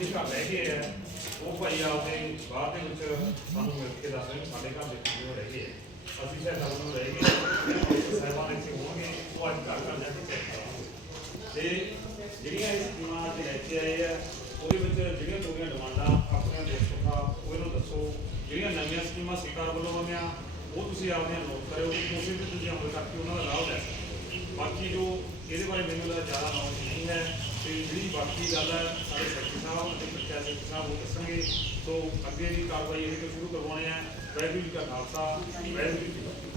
ਦੇ ਘਰ ਰਹਿ ਗਏ ਆ, ਉਹ ਭਾਈ ਆਪਦੇ ਬਾਅਦ ਦੇ ਵਿੱਚ ਸਾਨੂੰ ਮਿਲ ਕੇ ਦੱਸ ਰਹੇ ਸਾਡੇ ਘਰ ਦੇ ਕਿਉਂ ਰਹਿ ਗਏ ਆ। ਅਸੀਂ ਸ਼ਾਇਦ ਨੂੰ ਰਹਿ ਗਏ ਸਾਹਿਬਾਨ ਇੱਥੇ ਹੋਣਗੇ, ਉਹ ਅੱਜ ਘਰ ਘਰ ਜਾ ਕੇ ਚੈੱਕ ਕਰਾਂਗੇ ਤੇ ਜਿਹੜੀਆਂ ਇਹ ਸਕੀਮਾਂ ਅੱਜ ਲੈ ਕੇ ਆਏ ਆ, ਉਹਦੇ ਵਿੱਚ ਜਿਹੜੀਆਂ ਤੁਹਾਡੀਆਂ ਡਿਮਾਂਡਾਂ ਆਪਣੀਆਂ ਦੇ ਸੁਖਾ ਉਹ ਇਹਨੂੰ ਦੱਸੋ, ਜਿਹੜੀਆਂ ਨਵੀਆਂ ਸਕੀਮਾਂ ਸਰਕਾਰ ਵੱਲੋਂ ਆਉਂਦੀਆਂ, ਉਹ ਤੁਸੀਂ ਆਪਦੀਆਂ ਨੋਟ ਕਰਿਓ ਉਸੇ ਤੇ ਤੁਸੀਂ ਅਮਲ ਕਰਕੇ ਉਹਨਾਂ ਦਾ ਲਾਭ ਲੈ ਸਕਦੇ ਹੋ। ਬਾਕੀ ਜੋ ਇਹਦੇ ਬਾਰੇ ਮੈਨੂੰ ਦਾ ਜ਼ਿਆਦਾ ਨੌਲੇਜ ਨਹੀਂ ਹੈ ਤੇ ਜਿਹੜੀ ਬਾਕੀ ਗੱਲ ਹੈ, ਸਾਡੇ ਸੈਕਟਰੀ ਸਾਹਿਬ ਅਤੇ ਪੰਚਾਇਤ ਸੈਕਟਰੀ ਸਾਹਿਬ ਉਹ ਦੱਸਣਗੇ। ਸੋ ਅੱਗੇ ਦੀ ਕਾਰਵਾਈ ਇਹ ਤੋਂ ਸ਼ੁਰੂ ਕਰਵਾਉਣੇ ਆ। ਵਾਹਿਗੁਰੂ ਜੀ ਕਾ ਖਾਲਸਾ, ਵਾਹਿਗੁਰੂ ਜੀ ਕੀ ਫਤਿਹ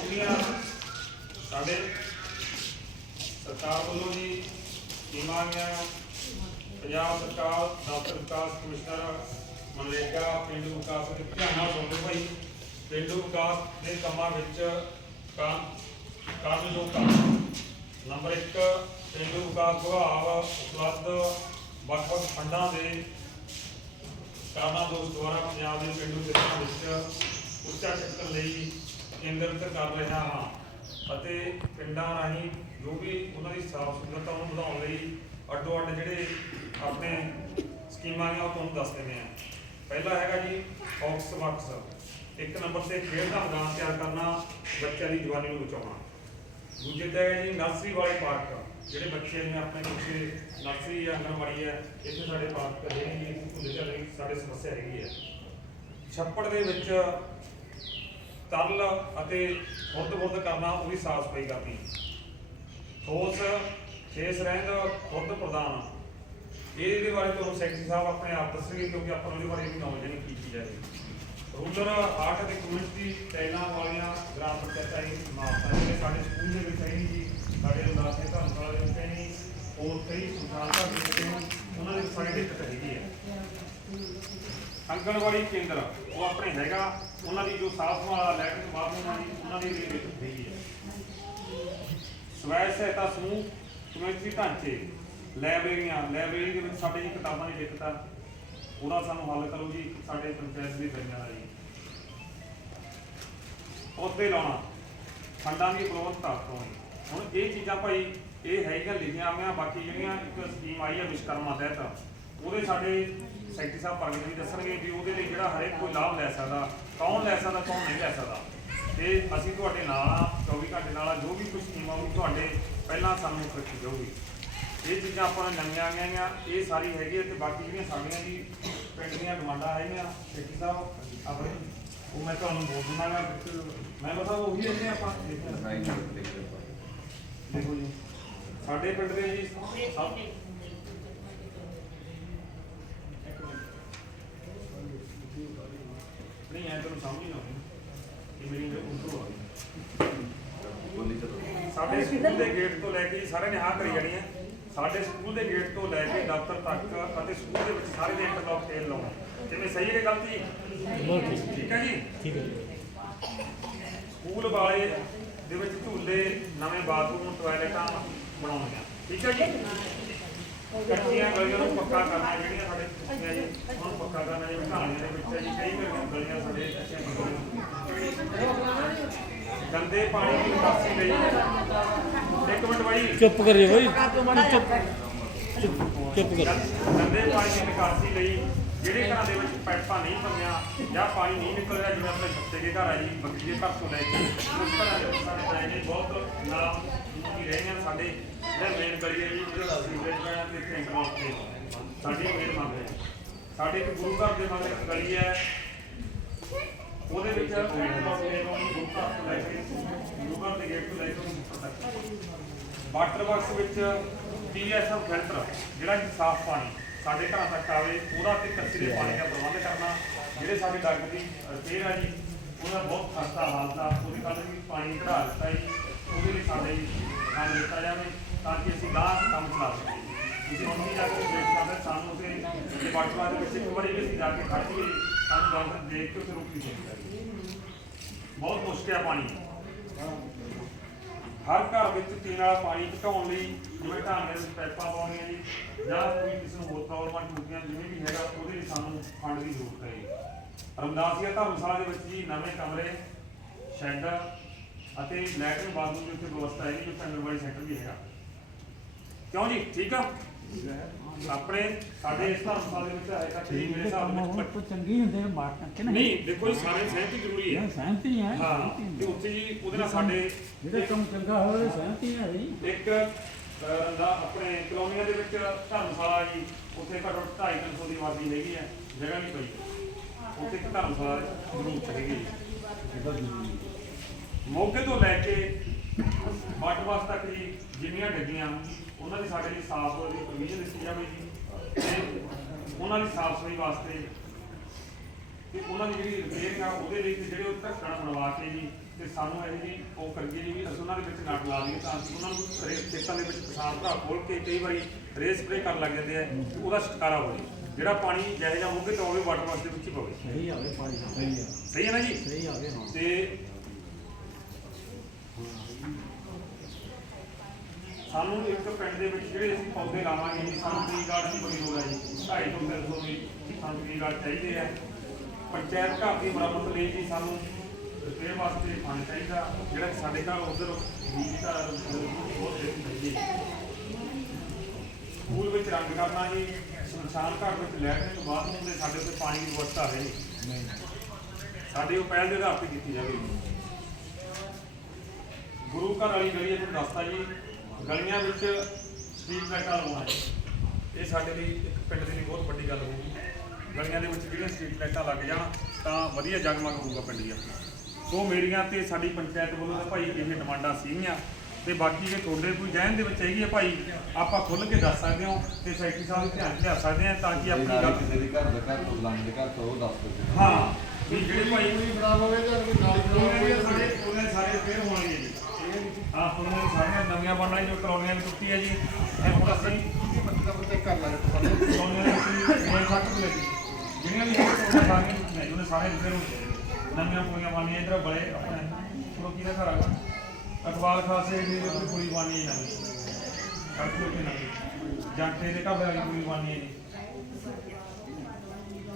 ਜਿਹੜੀਆਂ ਸਾਡੇ ਸਰਕਾਰ ਵੱਲੋਂ ਜੀ ਸਕੀਮਾਂ ਪੰਜਾਬ ਸਰਕਾਰ ਡਾਕਟਰ ਵਿਕਾਸ ਕਮਿਸ਼ਨਰ, ਮਨਰੇਗਾ, ਪਿੰਡੂ ਵਿਕਾਸ ਦੇ ਧਿਆਨ ਸੁਣਦੇ ਭਾਈ। ਪਿੰਡੂ ਵਿਕਾਸ ਦੇ ਕੰਮਾਂ ਵਿੱਚ ਕੰਮ ਕਾਰਜਯੋਗ ਕੰਮ। ਨੰਬਰ 1 ਪਿੰਡੂ ਵਿਕਾਸ ਵਿਭਾਗ ਉਪਲਬਧ ਵੱਖ-ਵੱਖ ਫੰਡਾਂ ਦੇ ਕਾਰਨਾਂ ਦੋਸਤ ਦੁਆਰਾ ਪੰਜਾਬ ਦੇ ਪਿੰਡੂ ਖੇਤਰਾਂ ਵਿੱਚ ਉੱਚਾ ਚੱਕਰ ਲਈ ਕੇਂਦਰਿਤ ਕਰ ਰਿਹਾ ਹਾਂ। ਅਤੇ ਪਿੰਡਾਂ ਰਾਹੀਂ ਜੋ ਵੀ ਉਹਨਾਂ ਦੀ ਸਾਫ਼ ਸੁਥਰਤਾ ਨੂੰ ਵਧਾਉਣ ਲਈ ਅੱਡੋ ਅੱਡ ਜਿਹੜੇ ਆਪਣੇ ਸਕੀਮਾਂ ਨੇ ਉਹ ਤੁਹਾਨੂੰ ਦੱਸ ਦਿੰਦੇ ਆ ਪਹਿਲਾ ਹੈਗਾ ਜੀ ਫੌਕਸ ਵਰਕਸ ਇੱਕ ਨੰਬਰ ਤੇ ਖੇਡ ਦਾ ਮੈਦਾਨ ਤਿਆਰ ਕਰਨਾ, ਬੱਚਿਆਂ ਦੀ ਜਵਾਨੀ ਨੂੰ ਬਚਾਉਣਾ। ਦੂਜੇ ਤੇ ਹੈਗਾ ਜੀ ਨਰਸਰੀ ਵਾਲੇ ਪਾਰਕ ਜਿਹੜੇ ਬੱਚੇ ਨੇ ਆਪਣੇ ਪਿੱਛੇ ਨਰਸਰੀ ਜਾਂ ਆਂਗਣਵਾੜੀ ਹੈ, ਇੱਥੇ ਸਾਡੇ ਪਾਰਕ ਕਦੇ ਨਹੀਂ ਭੁੱਲੇ ਜਾਂਦੇ ਸਾਡੇ ਸਮੱਸਿਆ ਹੈਗੀ ਹੈ। ਛੱਪੜ ਦੇ ਵਿੱਚ ਤਰਲ ਅਤੇ ਖੁਰਦ ਖੁਰਦ ਕਰਨਾ ਉਹ ਵੀ ਸਾਫ਼ ਸਫ਼ਾਈ ਕਰਨੀ ਠੋਸ ਖੇਸ ਰਹਿੰਦ ਖੁਰਦ ਪ੍ਰਦਾਨ ਇਹਦੇ ਬਾਰੇ ਤੁਹਾਨੂੰ ਸੈਕਟਰੀ ਸਾਹਿਬ ਆਪਣੇ ਆਪ ਦੱਸਣਗੇ ਕਿਉਂਕਿ ਆਪਾਂ ਨੂੰ ਇਹਦੇ ਬਾਰੇ ਵੀ ਨੌਲੇਜ ਨਹੀਂ ਕੀ ਚੀਜ਼ ਰੂਲਰ ਆਰਟ ਅਤੇ ਕਮਿਊਨਿਟੀ ਟੈਲਾਂ ਵਾਲੀਆਂ ਗ੍ਰਾਮ ਪੰਚਾਇਤਾਂ ਹੀ ਮਾਰਤਾ ਜਿਹੜੇ ਸਾਡੇ ਸਕੂਲ ਦੇ ਵਿੱਚ ਹੈ ਜੀ, ਸਾਡੇ ਉਦਾਸ ਦੇ ਧਰਮਸ਼ਾਲਾ ਦੇ ਵਿੱਚ ਹੈ ਹੋਰ ਕਈ ਸੰਸਥਾਨਾਂ ਦੇ ਵਿੱਚ ਉਹਨਾਂ ਦੇ ਸਾਡੀ ਦਿੱਕਤ ਹੈਗੀ ਹੈ। ਆਂਗਣਵਾੜੀ ਕੇਂਦਰ, ਉਹ ਆਪਣੇ ਹੈਗਾ, ਉਹਨਾਂ ਦੀ ਜੋ ਸਾਫ਼ ਵਾਲਾ ਲੈਟਰਿੰਗ ਬਾਥਰੂਮ ਆ ਉਹਨਾਂ ਦੀ ਵੀ ਦਿੱਕਤ ਹੈ। ਸਵੈ ਸਹਾਇਤਾ ਸਮੂਹ ਕਮਿਊਨਿਟੀ ਢਾਂਚੇ ਲਾਇਬ੍ਰੇਰੀਆਂ ਲਾਇਬ੍ਰੇਰੀ ਦੇ ਵਿੱਚ ਸਾਡੇ ਜੀ ਕਿਤਾਬਾਂ ਦੀ ਦਿੱਕਤ ਆ ਉਹਦਾ ਸਾਨੂੰ ਹੱਲ ਕਰੋ ਜੀ ਸਾਡੇ ਪੰਚਾਇਤ ਦੀ ਦਰਜਾ ਦਾ ਜੀ। ਪੌਦੇ ਲਾਉਣਾ ਫੰਡਾਂ ਦੀ ਉਪਲਬਧਤਾ ਕਰਵਾਉਣੀ। ਹੁਣ ਇਹ ਚੀਜ਼ਾਂ ਭਾਈ ਇਹ ਹੈਗੀਆਂ ਲਿਖੀਆਂ ਆਈਆਂ ਬਾਕੀ ਜਿਹੜੀਆਂ ਇੱਕ ਸਕੀਮ ਆਈ ਆ ਵਿਸ਼ਕਰਮਾ ਤਹਿਤ ਉਹਦੇ ਸਾਡੇ ਸੈਕਟਰੀ ਸਾਹਿਬ ਪ੍ਰਗਟ ਜੀ ਦੱਸਣਗੇ ਵੀ ਉਹਦੇ ਲਈ ਜਿਹੜਾ ਹਰੇਕ ਕੋਈ ਲਾਭ ਲੈ ਸਕਦਾ ਕੌਣ ਲੈ ਸਕਦਾ ਕੌਣ ਨਹੀਂ ਲੈ ਸਕਦਾ। ਤੇ ਅਸੀਂ ਤੁਹਾਡੇ ਨਾਲ ਆ 24 ਘੰਟੇ ਨਾਲ ਆ, ਜੋ ਵੀ ਕੁਝ ਸਕੀਮ ਆਊਗੀ ਤੁਹਾਡੇ ਪਹਿਲਾਂ ਸਾਨੂੰ ਰੱਖੀ ਜਾਊਗੀ ਇਹ ਚੀਜ਼ਾਂ ਆਪਾਂ ਨਵੀਆਂ ਆਈਆਂ ਆ, ਇਹ ਸਾਰੀ ਹੈਗੀ ਹੈ ਤੇ ਬਾਕੀ ਜਿਹੜੀਆਂ ਸਾਡੀਆਂ ਜੀ ਪਿੰਡ ਦੀਆਂ ਡਿਮਾਂਡਾਂ ਹੈਗੀਆਂ ਸੈਕਟਰੀ ਸਾਹਿਬ ਆਪਣੇ ਉਹ ਮੈਂ ਤੁਹਾਨੂੰ ਬੋਲ ਦਿੰਦਾ ਗਾ ਮੈਂ ਬਸ ਉਹੀ ਲੈਣੇ ਆਪਾਂ ਦੇਖੋ ਜੀ, ਸਾਡੇ ਪਿੰਡ ਦੇ ਜੀ ਸਭ ਨਹੀਂ ਐ ਤੈਨੂੰ ਸਮਝ ਹੀ ਨਾ ਆਉਣੀ ਕਿ ਮੇਰੀ ਜੋ ਉਲਟੋ ਆ ਗਈ ਸਾਡੇ ਸਕੂਲ ਦੇ ਗੇਟ ਤੋਂ ਲੈ ਕੇ ਸਾਰਿਆਂ ਨੇ ਹਾਂ ਕਰੀ ਜਾਣੀ ਹੈ। ਸਾਡੇ ਸਕੂਲ ਦੇ ਗੇਟ ਤੋਂ ਲੈ ਕੇ ਦਫ਼ਤਰ ਤੱਕ ਅਤੇ ਸਕੂਲ ਦੇ ਵਿੱਚ ਸਾਰੇ ਨੇ ਇੰਟਰਲੌਕ ਤੇਲ ਲਾਉਣਾ। ਜਿਵੇਂ ਸਹੀ ਹੈ ਗਲਤੀ ਠੀਕ। ਹੈ ਜੀ? ਠੀਕ ਹੈ ਸਕੂਲ ਵਾਲੇ ਦੇ ਵਿੱਚ ਝੂਲੇ ਨਵੇਂ ਬਾਥਰੂਮ ਟਾਇਲਟਾਂ ਬਣਾਉਣੀਆਂ ਠੀਕ ਹੈ ਜੀ? ਕੱਚੀਆਂ ਗਲੀਆਂ ਨੂੰ ਪੱਕਾ ਕਰਨਾ ਜਿਹੜੀਆਂ ਸਾਡੇ ਕੁੱਤੀਆਂ ਜੀ ਉਹਨਾਂ ਪੱਕਾ ਕਰਨਾ ਜਿਵੇਂ ਢਾਣੀਆਂ ਦੇ ਵਿੱਚ ਹੈ ਜੀ ਕਈ ਗਲੀਆਂ ਸਾਡੇ ਕੱਚੀਆਂ ਗੰਦੇ ਪਾਣੀ ਦੀ ਨਿਕਾਸੀ ਲਈ ਇੱਕ ਮਿੰਟ ਬਾਈ। ਚੁੱਪ ਕਰਿਓ ਬਈ। ਚੁੱਪ ਚੁੱਪ ਚੁੱਪ ਕਰ। ਗੰਦੇ ਪਾਣੀ ਦੀ ਨਿਕਾਸੀ ਲਈ ਜਿਹੜੇ ਘਰਾਂ ਦੇ ਵਿੱਚ ਪਾਈਪਾਂ ਨਹੀਂ ਪੰਨੀਆਂ ਜਾਂ ਪਾਣੀ ਨਹੀਂ ਨਿਕਲ ਰਿਹਾ ਜਿਵੇਂ ਆਪਣੇ ਸੱਤੇ ਦੇ ਘਰ ਆ ਜੀ ਬੱਕਰੀ ਦੇ ਘਰ ਤੋਂ ਲੈ ਕੇ ਉਸ ਘਰਾਂ ਦੇ ਵਿੱਚ ਸਾਡੇ ਡਰੇਨੇਜ ਬਹੁਤ ਨਾਮ ਕੀ ਰਹੇ ਨੇ ਸਾਡੇ। ਜਿਹੜੇ ਮੇਨ ਹੈ ਜੀ ਜਿਹੜਾ ਸੀਵਰੇਜ ਪੈਣਾ ਤੇ ਇੱਥੇ ਇੰਟਰਲੌਕ ਤੇ ਸਾਡੀ ਮੇਨ ਮੰਗ ਹੈ। ਸਾਡੇ ਇੱਕ ਗੁਰੂ ਘਰ ਦੇ ਨਾਲ ਇੱਕ ਗਲੀ ਹੈ। ਉਹਦੇ ਵਿੱਚ ਇੰਟਰਲੌਕ ਤੇ ਲਾਉਣੀ ਗੁਰੂ ਘਰ ਤੋਂ ਲੈ ਕੇ ਗੁਰੂ ਘਰ ਦੇ ਗੇਟ ਤੋਂ ਲੈ ਕੇ ਉੱਪਰ ਤੱਕ ਵਾਟਰ ਵਰਕਸ ਵਿੱਚ ਪੀਐਸਐਫ ਫਿਲਟਰ, ਜਿਹੜਾ ਕਿ ਸਾਫ਼ ਪਾਣੀ ਸਾਡੇ ਘਰਾਂ ਤੱਕ ਆਵੇ, ਉਹਦਾ ਤੇ ਕੱਚੇ ਦੇ ਪਾਣੀ ਦਾ ਪ੍ਰਬੰਧ ਕਰਨਾ, ਜਿਹੜੇ ਸਾਡੇ ਡੱਗ ਦੀ ਰਿਪੇਅਰ ਆ ਜੀ, ਉਹਦਾ ਬਹੁਤ ਖਸਤਾ ਹਾਲਤ ਆ ਉਹਦੇ ਕਾਰਨ ਵੀ ਪਾਣੀ ਕਢਾ ਦਿੱਤਾ ਜੀ, ਉਹਦੇ ਲਈ ਸਾਡੇ ਕੰਮ ਦਿੱਤਾ ਜਾਵੇ, ਤਾਂ ਕਿ ਅਸੀਂ ਗਾਹ ਕੰਮ ਚਲਾ ਸਕੀਏ। ਤੁਸੀਂ ਹੁਣ ਜਾ ਕੇ ਦੇਖ ਸਕਦੇ ਸਾਨੂੰ ਤੇ ਡਿਪਾਰਟਮੈਂਟ ਦੇ ਵਿੱਚ ਇੱਕ ਵਾਰੀ ਵੀ ਅਸੀਂ ਜਾ ਕੇ ਖੜ ਗਏ ਸਾਨੂੰ ਡਾਕਟਰ ਦੇਖ ਕੇ ਉੱਥੇ ਰੁਕ ਨਹੀਂ ਬਹੁਤ ਮੁਸ਼ਕਿਲ ਆ ਪਾਣੀ। ਹਰ ਘਰ ਵਿੱਚ ਪੀਣ ਵਾਲਾ ਪਾਣੀ ਘਟਾਉਣ ਲਈ, ਜਿਵੇਂ ਢਾਂਗੇ ਵਿੱਚ ਪਾਈਪਾਂ ਪਾਉਣੀਆਂ ਜੀ, ਜਾਂ ਕੋਈ ਕਿਸੇ ਨੂੰ ਹੋਰ ਪ੍ਰੋਬਲਮਾਂ ਟੂਟੀਆਂ ਜਿਵੇਂ ਵੀ ਹੈਗਾ, ਉਹਦੇ ਲਈ ਸਾਨੂੰ ਫੰਡ ਦੀ ਜ਼ਰੂਰਤ ਹੈ ਜੀ। ਰਮਦਾਸੀਆ ਧਰਮਸ਼ਾਲਾ ਦੇ ਵਿੱਚ ਜੀ ਨਵੇਂ ਕਮਰੇ, ਸ਼ੈੱਡ ਅਤੇ ਲੈਟਰਨ ਬਾਥਰੂਮ ਦੀ ਉੱਥੇ ਵਿਵਸਥਾ ਹੈ ਜੀ, ਜੋ ਅੰਗਨਵਾੜੀ ਸੈਂਟਰ ਵੀ ਹੈਗਾ। ਕਿਉਂ ਜੀ? ਠੀਕ ਆ? ਆਪਣੇ ਸਾਡੇ ਇਸ ਧਰਮਸ਼ਾਲਾ ਦੇ ਵਿੱਚ ਹੈ ਤਾਂ ਠੀਕ ਮੇਰੇ ਹਿਸਾਬ ਨਾਲ। ਕੋਈ ਚੰਗੀ ਹੁੰਦੇ ਨੇ ਮਾਰ ਕੇ ਨਹੀਂ ਨਹੀਂ ਦੇਖੋ ਜੀ ਸਾਰੇ ਸਹਿਮਤੀ ਜ਼ਰੂਰੀ ਹੈ। ਸਹਿਮਤੀ ਹੈ ਹਾਂ ਤੇ ਉੱਥੇ ਜੀ ਉਹਦੇ ਨਾਲ ਸਾਡੇ ਜਿਹੜੇ ਕੰਮ ਚੰਗਾ ਹੋਵੇ ਸਹਿਮਤੀ ਹੈ ਜੀ। ਇੱਕ ਅਹ, ਦਾ ਆਪਣੇ ਕਲੋਨੀਆਂ ਦੇ ਵਿੱਚ ਧਰਮਸ਼ਾਲਾ ਜੀ ਉੱਥੇ ਘੱਟੋ ਘੱਟ 250 ਦੀ ਆਬਾਦੀ ਹੈਗੀ ਹੈ ਜਗ੍ਹਾ ਨਹੀਂ ਪਈ। ਉੱਥੇ ਇੱਕ ਧਰਮਸ਼ਾਲਾ ਦੀ ਜ਼ਰੂਰਤ ਹੈਗੀ ਮੌਕੇ ਤੋਂ ਲੈ ਕੇ ਵਾਟਰਵਾਸ ਤੱਕ ਜੀ ਜਿੰਨੀਆਂ ਡੱਗੀਆਂ ਉਹਨਾਂ ਦੀ ਸਾਡੇ ਲਈ ਸਾਫ਼ ਦੀ ਪ੍ਰੋਵੀਜ਼ਨ ਦਿੱਤੀ ਜਾਵੇ ਜੀ। ਤੇ ਉਹਨਾਂ ਦੀ ਸਾਫ਼ ਸਫ਼ਾਈ ਵਾਸਤੇ ਤੇ ਉਹਨਾਂ ਦੀ ਜਿਹੜੀ ਰਿਪੇਅਰਿੰਗ ਆ ਉਹਦੇ ਲਈ ਤੇ ਜਿਹੜੇ ਉਹ ਢੱਕਣ ਬਣਵਾ ਕੇ ਜੀ ਤੇ ਸਾਨੂੰ ਇਹ ਜੀ ਉਹ ਕਰੀਏ ਜੀ ਵੀ ਅਸੀਂ ਉਹਨਾਂ ਦੇ ਵਿੱਚ ਨਟ ਲਾ ਦਈਏ ਤਾਂ ਕਿ ਉਹਨਾਂ ਨੂੰ ਖੇਤਾਂ ਦੇ ਵਿੱਚ ਕਿਸਾਨ ਭਰਾ ਖੋਲ ਕੇ ਕਈ ਵਾਰੀ ਰੇ ਸਪਰੇ ਕਰਨ ਲੱਗ ਜਾਂਦੇ ਆ ਤੇ ਉਹਦਾ ਛੁਟਕਾਰਾ ਹੋ ਜੇ ਜਿਹੜਾ ਪਾਣੀ ਜਿਹੋ ਜਿਹਾ ਮੋਗੇ ਤੋਂ ਆਵੇ ਵਾਟਰਵਾਸ ਦੇ ਵਿੱਚ ਹੀ ਪਵੇ। ਸਹੀ ਆਵੇ ਪਾਣੀ ਸਹੀ ਆ। ਸਹੀ ਹੈ ਨਾ ਜੀ? ਸਹੀ ਆਵੇ ਹਾਂ। ਤੇ ਸਾਨੂੰ ਇੱਕ ਪਿੰਡ ਦੇ ਵਿੱਚ ਜਿਹੜੇ ਅਸੀਂ ਪੌਦੇ ਲਾਵਾਂਗੇ ਜੀ, ਸਾਨੂੰ ਟ੍ਰੀ ਗਾਰਡ ਦੀ ਬੜੀ ਲੋੜ ਹੈ ਜੀ 250 ਤੋਂ 300 ਵੀ ਸਾਨੂੰ ਟ੍ਰੀ ਗਾਰਡ ਚਾਹੀਦੇ ਆ। ਪੰਚਾਇਤ ਘਰ ਦੀ ਮੁਰੰਮਤ ਲਈ ਜੀ ਸਾਨੂੰ ਰਿਪੇਅਰ ਵਾਸਤੇ ਫੰਡ ਚਾਹੀਦਾ। ਜਿਹੜਾ ਸਾਡੇ ਘਰ ਉਧਰ ਬੀਜ ਦਾ ਬਹੁਤ ਦੇ ਚਾਹੀਦੀ ਸਕੂਲ ਵਿੱਚ ਰੰਗ ਕਰਨਾ ਜੀ ਸ਼ਮਸ਼ਾਨ ਘਾਟ ਵਿੱਚ ਲੈਟਰਿੰਗ ਬਾਥਰੂਮ ਦੇ ਸਾਡੇ ਉੱਤੇ ਪਾਣੀ ਦੀ ਵਿਵਸਥਾ ਹੈ ਨਹੀਂ ਸਾਡੀ ਉਹ ਪਹਿਲ ਦੇ ਆਧਾਰ ਤੇ ਕੀਤੀ ਜਾਵੇਗੀ। ਗੁਰੂ ਘਰ ਵਾਲੀ ਗਲੀ ਇਹ ਤੁਹਾਨੂੰ ਦੱਸਤਾ ਜੀ ਗਲੀਆਂ ਵਿੱਚ ਸਟਰੀਟ ਲਾਈਟਾਂ ਲਵਾਉਣਾ ਹੈ ਇਹ ਸਾਡੇ ਲਈ ਇੱਕ ਪਿੰਡ ਦੇ ਲਈ ਬਹੁਤ ਵੱਡੀ ਗੱਲ ਹੋਊਗੀ। ਗਲੀਆਂ ਦੇ ਵਿੱਚ ਜਿਹੜੀਆਂ ਸਟਰੀਟ ਲਾਈਟਾਂ ਲੱਗ ਜਾਣ ਤਾਂ ਵਧੀਆ ਜਗਮਗ ਹੋਊਗਾ ਪਿੰਡ ਜੀ ਆਪਣਾ। ਸੋ ਮੇਰੀਆਂ ਤੇ ਸਾਡੀ ਪੰਚਾਇਤ ਵੱਲੋਂ ਤਾਂ ਭਾਈ ਇਹ ਡਿਮਾਂਡਾਂ ਸੀਗੀਆਂ। ਤੇ ਬਾਕੀ ਜੇ ਤੁਹਾਡੇ ਕੋਈ ਜਹਿਨ ਦੇ ਵਿੱਚ ਹੈਗੀ ਹੈ ਭਾਈ ਆਪਾਂ ਖੁੱਲ੍ਹ ਕੇ ਦੱਸ ਸਕਦੇ ਹਾਂ ਤੇ ਸੈਕਟਰੀ ਸਾਹਿਬ ਦੇ ਧਿਆਨ 'ਚ ਲਿਆ ਸਕਦੇ ਹਾਂ ਤਾਂ ਕਿ ਆਪਣੀ ਗੱਲ ਕਿਸੇ ਦੇ ਘਰ ਦਾ ਘਰ ਤੋਂ ਲੰਘ ਦੇ ਘਰ ਤੋਂ ਉਹ ਦੱਸ ਦਿਓ। ਹਾਂ। ਵੀ ਜਿਹੜੇ ਭਾਈ ਖਰਾਬ ਹੋ ਗਿਆ ਜਾਂ ਕੋਈ ਨਾਲੀ ਖਰਾਬ ਹੋ ਕਲੋਨੀਆਂ ਗਈ ਦੇ ਸਾਰੇ ਉਹਨੇ ਸਾਰੇ ਫੇਰ ਹੋਣਗੇ ਜੀ। ਆਹ ਹੁਣ ਸਾਰੀਆਂ ਨਵੀਆਂ ਬਣ ਰਹੀਆਂ ਜੋ ਕਲੋਨੀਆਂ ਦੀ ਟੁੱਟੀ ਹੈ ਜੀ। ਇਹ ਹੁਣ ਅਸੀਂ ਬੱਚਾ ਬੱਚਾ ਕਰ ਲਾਂਗੇ ਤੁਹਾਡੇ ਕਲੋਨੀਆਂ ਦੇ ਵਿੱਚ ਸੱਟ ਨਹੀਂ ਲੱਗੀ ਜਿਹੜੀਆਂ ਵੀ ਸਾਰੀਆਂ ਟੁੱਟੀਆਂ ਉਹਨੇ ਸਾਰੇ ਰਿਪੇਅਰ ਹੋ ਗਏ ਨਵੀਆਂ ਪੂਰੀਆਂ ਬਣਨੀਆਂ ਇਧਰ ਬੜੇ ਆਪਣੇ ਲੋਕੀ ਦਾ ਘਰ ਆਗਾ ਅਖਬਾਰ ਖਾਸੇ ਦੀ ਕੋਈ ਪੂਰੀ ਬਣਨੀ ਹੈ ਨਵੀਂ। ਸੜਕ ਦੇ ਨਵੀਂ। ਜਾਂਟੇ ਦੇ ਢਾਬੇ ਵਾਲੀ ਪੂਰੀ ਬਣਨੀ ਹੈ ਜੀ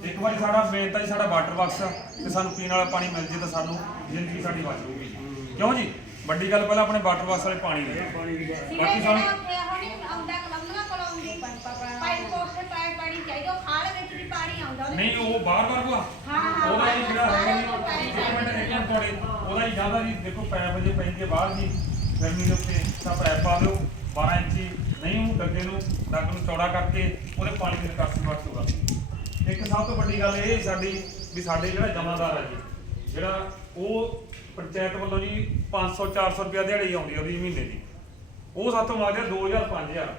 ਇੱਕ ਵਾਰੀ ਸਾਡਾ ਮੇਨ ਤਾਂ ਜੀ ਸਾਡਾ ਵਾਟਰ ਬਾਕਸ ਆ ਤੇ ਸਾਨੂੰ ਪੀਣ ਵਾਲਾ ਪਾਣੀ ਮਿਲ ਜੇ ਤਾਂ ਸਾਨੂੰ ਜ਼ਿੰਦਗੀ ਸਾਡੀ ਬਚ ਜੂਗੀ ਕਿਉਂ ਜੀ? ਵੱਡੀ ਗੱਲ ਪਹਿਲਾਂ ਆਪਣੇ ਵਾਟਰ ਬਾਕਸ ਵਾਲੇ ਪਾਣੀ ਦੀ। ਹੈ। ਬਾਕੀ ਸਾਨੂੰ ਨਹੀਂ ਉਹ ਬਾਰ-ਬਾਰ ਭਲਾ ਹਾਂ, ਉਹਦਾ ਜੀ ਜਿਹੜਾ ਮਿੰਟ ਤੁਹਾਡੇ ਉਹਦਾ ਜੀ ਜ਼ਿਆਦਾ ਜੀ ਦੇਖੋ ਪੈਪ ਜੇ ਪੈਂਦੀ ਹੈ ਬਾਹਰ ਜੀ ਗਰਮੀ ਦੇ ਉੱਤੇ ਤਾਂ ਪੈਪ ਪਾ ਦਿਓ 12 ਇੰਚੀ ਨਹੀਂ ਉਹ ਡੱਗੇ ਨੂੰ ਡੱਗ ਨੂੰ ਚੌੜਾ ਕਰਕੇ ਉਹਦੇ ਪਾਣੀ ਦੀ ਨਿਕਾਸੀ ਬਚ ਹੋਗਾ ਇੱਕ ਸਭ ਤੋਂ ਵੱਡੀ ਗੱਲ ਇਹ ਸਾਡੀ ਵੀ ਸਾਡੇ ਜਿਹੜਾ ਜਮਾਦਾਰ ਹੈ ਜੀ ਜਿਹੜਾ ਉਹ ਪੰਚਾਇਤ ਵੱਲੋਂ ਜੀ 500 400 ਰੁਪਏ ਦਿਹਾੜੀ ਆਉਂਦੀ ਹੈ ਉਹਦੀ ਮਹੀਨੇ ਦੀ। ਉਹ ਸਾਤੋਂ ਮੰਗਦੇ ਆ 2000 5000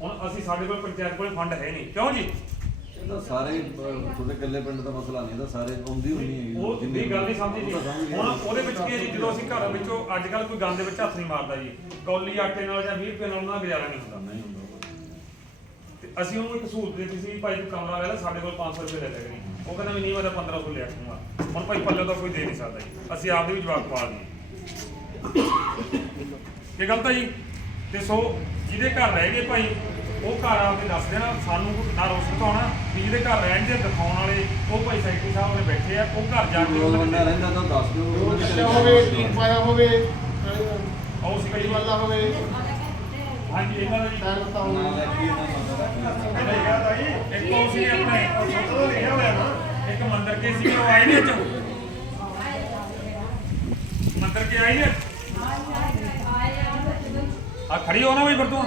ਹੁਣ ਅਸੀਂ ਸਾਡੇ ਕੋਲ ਪੰਚਾਇਤ ਕੋਲ ਫੰਡ ਹੈ ਨਹੀਂ। ਕਿਉਂ ਜੀ? ਇਹ ਤਾਂ ਸਾਰੇ ਅਹ, ਤੁਹਾਡੇ ਇਕੱਲੇ ਪਿੰਡ ਦਾ ਮਸਲਾ ਨਹੀਂ ਇਹ ਤਾਂ ਸਾਰੇ ਆਉਂਦੀ ਹੁੰਦੀ ਹੈ ਉਹ ਦੀ ਗੱਲ ਨਹੀਂ ਸਮਝੀ ਜੀ। ਹੁਣ। ਉਹਦੇ ਵਿੱਚ ਕੀ ਹੈ ਜੀ ਜਦੋਂ ਅਸੀਂ ਘਰ ਵਿੱਚੋਂ ਅੱਜ ਕੱਲ ਕੋਈ ਗੰਦ ਵਿੱਚ ਹੱਥ ਨਹੀਂ ਮਾਰਦਾ ਜੀ ਕੌਲੀ ਆਟੇ ਨਾਲ ਜਾਂ 20 ਰੁਪਏ ਨਾਲ ਉਹਨਾਂ ਦਾ ਗੁਜ਼ਾਰਾ ਨਹੀਂ ਹੁੰਦਾ। ਨਹੀਂ ਹੁੰਦਾ ਤੇ। ਅਸੀਂ ਉਹਨੂੰ ਇੱਕ ਸਹੂਲਤ ਦਿੱਤੀ ਸੀ ਭਾਈ ਤੂੰ ਕਮਰਾ ਲੈ ਲੈ ਸਾਡੇ ਕੋਲ 500 ਰੁਪਏ ਲੈ ਲੈ ਕਰੀ। ਉਹ ਕਹਿੰਦਾ ਵੀ ਨਹੀਂ ਮੈਂ ਤਾਂ 1500 ਲਿਆ ਕਰੂੰਗਾ ਹੁਣ ਭਾਈ ਪੱਲੇ ਤਾਂ ਕੋਈ ਦੇ ਨਹੀਂ ਸਕਦਾ ਜੀ। ਅਸੀਂ ਆਪਦੇ ਵੀ ਜਵਾਬ ਪਾ ਦਈਏ ਇਹ ਗਲਤ ਹੈ ਜੀ? ਤੇ ਸੋ ਜਿਹਦੇ ਘਰ ਰਹਿ ਗਏ ਭਾਈ ਉਹ ਘਰ ਆਪਦੇ ਦੱਸ ਦੇਣਾ ਸਾਨੂੰ ਨਾ ਰੋਸ ਦਿਖਾਉਣਾ ਵੀ ਜਿਹਦੇ ਘਰ ਰਹਿਣ ਦੇ ਦਿਖਾਉਣ ਵਾਲੇ ਉਹ ਭਾਈ ਸੈਕਟਰੀ ਸਾਹਿਬ ਨੇ ਬੈਠੇ ਆ ਉਹ ਘਰ ਜਾ ਕੇ ਜੋ ਉਹਨਾਂ ਬੰਦਾ ਦੇ ਰਹਿੰਦਾ ਤਾਂ ਦੱਸ ਦਿਓ। ਉਹ ਘਰੇ ਹੋਵੇ ਟੀਨ ਪਾਇਆ ਹੋਵੇ ਆਓ ਸੀ ਕਈ ਕਈ ਵਾਲਾ ਹੋਵੇ। ਹਾਂਜੀ ਇਹਨਾਂ ਦਾ ਜੀ। ਨਾਂ ਬਤਾਓ ਲੈ ਕੇ ਇਹਨਾਂ ਆਈ ਇੱਕ ਉਹ ਸੀ ਆਪਣੇ ਉਹ ਲਿਖਿਆ ਹੋਇਆ ਨਾ ਇੱਕ ਮੰਦਰ ਕੇ ਸੀ ਉਹ ਆਏ ਨੇ ਚੋ ਮੰਦਰ ਕੇ ਆਏ ਨੇ ਆ ਖੜੀ ਹੋ ਨਾ ਬਈ ਫਿਰ ਤੂੰ।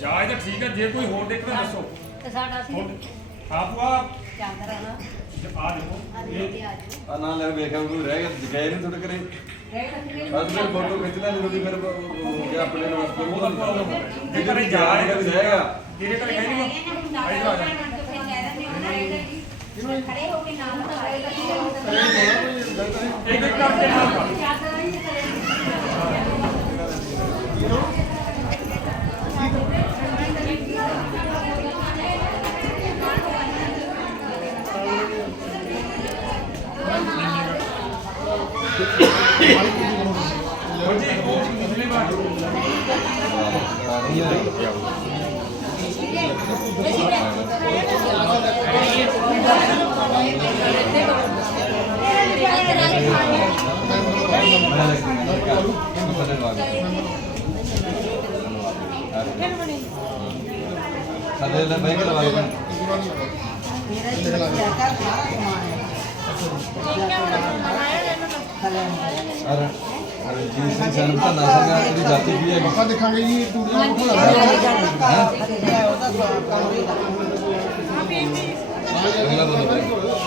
ਜਾ ਇਹ ਤਾਂ ਠੀਕ ਹੈ ਜੇ ਕੋਈ ਹੋਰ ਦੇਖਦਾ ਦੱਸੋ। ਸਾਡਾ ਸੀ ਹੋਰ ਆਪ ਆ ਚੰਦ ਰਹਿਣਾ ਆ ਦੇਖੋ। ਇਹ ਆ ਨਾਂ ਲੈ ਵੇਖਿਆ ਕੋਈ ਰਹਿ ਗਿਆ ਗਏ ਨਹੀਂ ਤੁਹਾਡੇ ਘਰੇ। ਰਹਿ ਰੱਖਣੇ ਬਸ ਫਿਰ ਫੋਟੋ ਖਿੱਚ ਲੈਣੀ ਉਹਦੀ ਫਿਰ ਉਹ ਜੇ ਆਪਣੇ ਨਾਲ ਵਾਸਤੇ ਉਹਦਾ ਪ੍ਰੋਬਲਮ ਹੋ ਗਿਆ ਜੇ ਘਰੇ ਜਾ ਜਾਏਗਾ ਵੀ ਜਾਏਗਾ ਜਿਹੜੇ ਤਾਂ ਕਹਿੰਦੇ ਨੇ ਖੜੇ ਹੋ ਕੇ ਨਾਲ ਖੜੇ ਇੱਕ ਇੱਕ ਕਰਕੇ ਨਾਲ ਪਾ ਉਹ ਜੀ ਉਹ ਮੁਸਲਿਮਾਂ ਨੂੰ సరే బైక్ వాళ్ళు ਰਣਜੀਤ ਸਿੰਘ ਸਾਨੂੰ ਤਾਂ ਨਾ ਸੰਗਾ ਉਹਦੀ ਜਾਤੀ ਕੀ ਹੈਗੀ। ਆਪਾਂ ਦੇਖਾਂਗੇ ਜੀ ਟੂਟੀਆਂ ਨੂੰ ਖੋਲਾ ਅਗਲਾ ਬੋਲੋ।